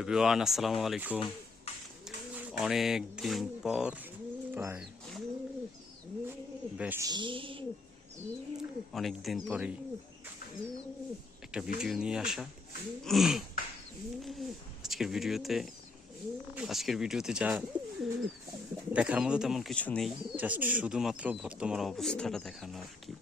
Everyone আসসালামু আলাইকুম। অনেক দিন পর, প্রায় বেশ অনেক দিন পরেই একটা ভিডিও নিয়ে আসা। আজকের ভিডিওতে যা দেখার মতো তেমন কিছু নেই, জাস্ট শুধুমাত্র বর্তমান অবস্থাটা দেখানো আর কি।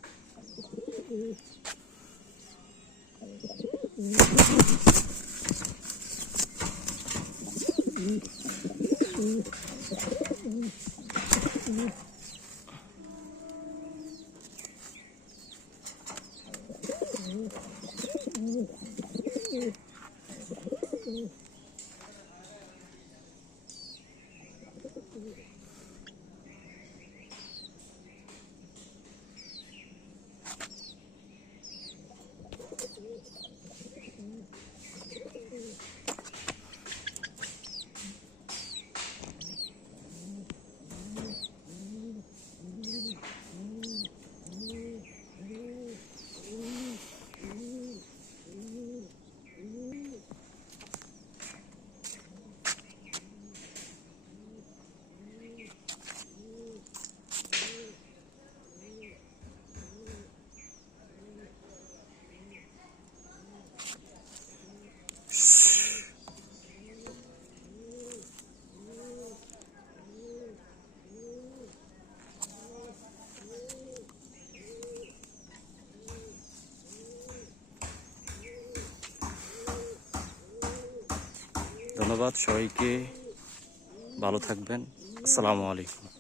ধন্যবাদ সবাইকে, ভালো থাকবেন। আসসালামু আলাইকুম।